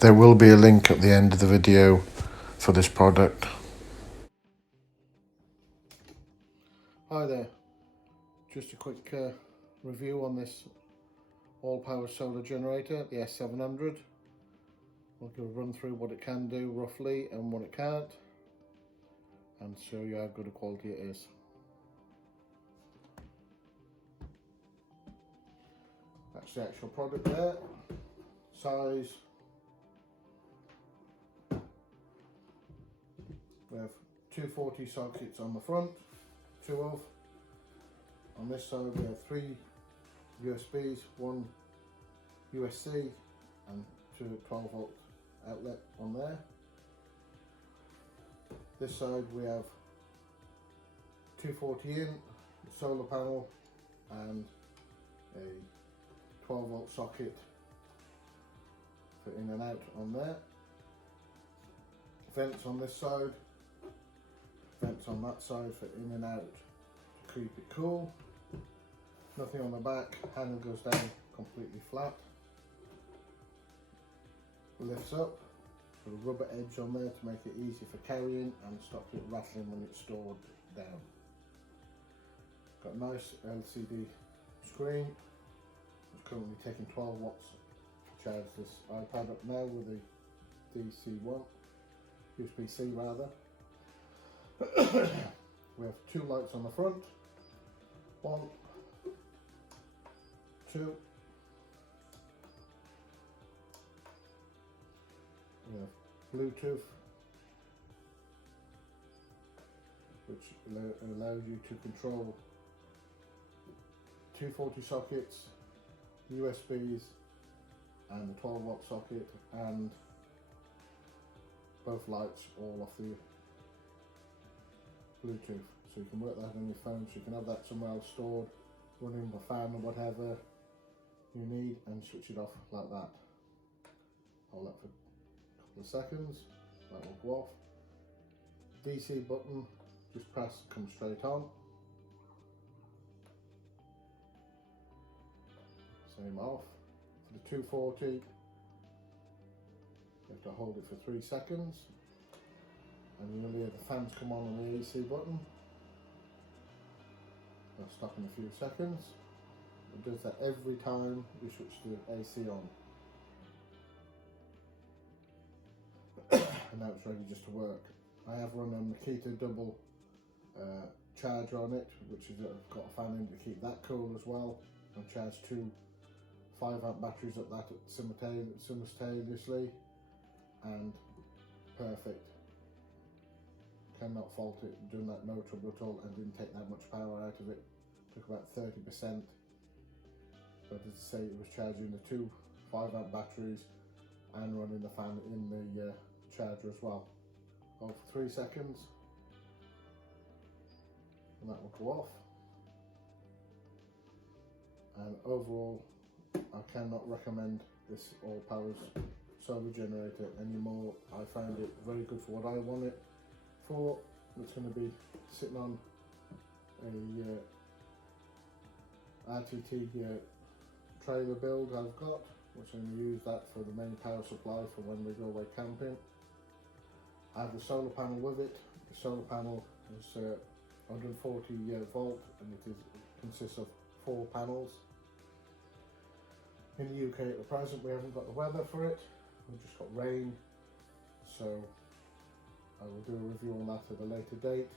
There will be a link at the end of the video for this product. Hi there, just a quick review on this Allpowers solar generator, the S700. I'll give a run through what it can do roughly and what it can't, and show you how good a quality it is. That's the actual product there. Size. We have 240 sockets on the front, 2 of. On this side we have 3 USBs, 1 USB and 2 12-volt outlet on there. This side we have 240 in, solar panel and a 12-volt socket for in and out on there. Vents on this side, vents on that side for in and out to keep it cool. Nothing on the back, handle goes down completely flat. Lifts up, with a rubber edge on there to make it easy for carrying and stop it rattling when it's stored down. Got a nice LCD screen. It's currently taking 12 watts to charge this iPad up now with a DC1, USB-C rather. We have 2 lights on the front, 1, 2. We have Bluetooth, which allows you to control 240 sockets, USBs and the 12-watt socket, and both lights all off the Bluetooth. So you can work that on your phone, so you can have that somewhere else stored, running the fan or whatever you need, and switch it off like that. Hold that for a couple of seconds, that will go off. DC button, just press, comes straight on. Same off. For the 240, you have to hold it for 3 seconds, and you'll hear the fans come on the AC button. They'll stop in a few seconds. It does that every time you switch the AC on. And now it's ready just to work. I have run a Makita double charger on it, which is got a fan in to keep that cool as well. I've charged 2 5-amp batteries at that simultaneously, and perfect. Cannot fault it, doing that no trouble at all, and didn't take that much power out of it. Took about 30%. But as I say, it was charging the 2 5-amp batteries and running the fan in the charger as well. Hold for 3 seconds, and that will go off. And overall, I cannot recommend this Allpowers solar generator anymore. I found it very good for what I want it for. It's going to be sitting on a RTT trailer build I've got, which I'm going to use that for the main power supply for when we go away camping. I have the solar panel with it. The solar panel is 140 volt, and it consists of 4 panels. In the UK at the present we haven't got the weather for it, we've just got rain, so I will do a review on that at a later date.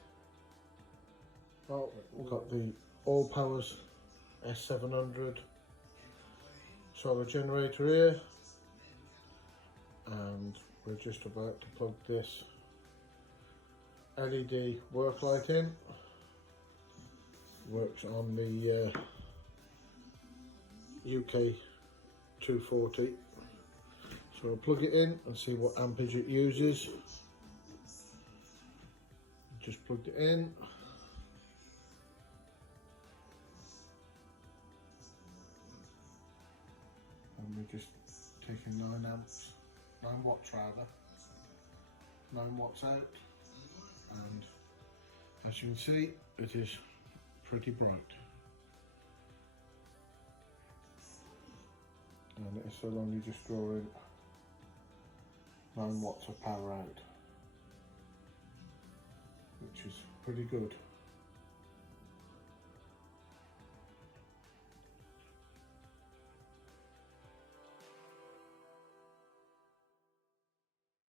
Well, we've got the Allpowers S700 solar generator here, and we're just about to plug this LED work light in. Works on the UK 240. So I'll plug it in and see what ampage it uses. Just plugged it in. And we're just taking 9 amps, 9 watts rather, 9 watts out, and as you can see, it is pretty bright. And it's so long you just draw in 9 watts of power out, which is pretty good.